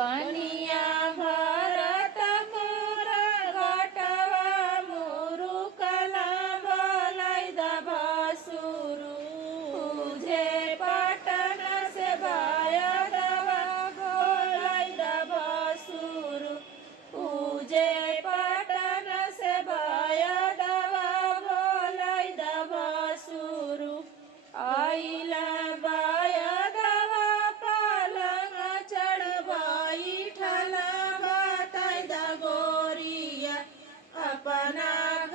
पनिया भरत मोर घटवा मुरुकला बोलाई द भसुरु तुझे पटन से भयदवा बोलाई द भसुरु तुझे पटन से भयदवा बोलाई द भसुरु आइला भयदवा पलंग चढ़ बैठला बताई द गोरिया अपना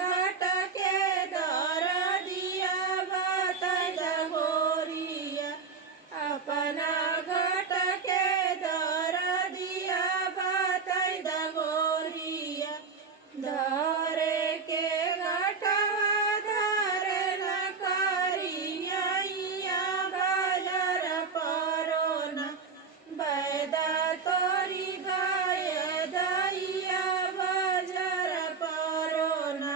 घट के दर दिया बताई द गोरिया अपना घट के दर दिया बताई द गोरिया धरे के घटवा धरे न करिया बाजार परोना बैदा तोरी गाय दैया बाजार परोना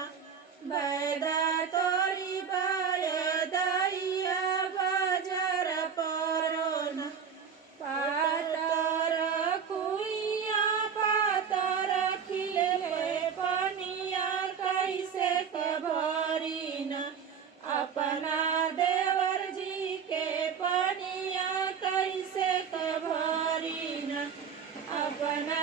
बैदा तोरी गाय दैया बाजार परोना पातर कुइया पातर खिले पनिया कैसे के भरीना अपना देवर जी के पनिया कैसे के भरीना अपना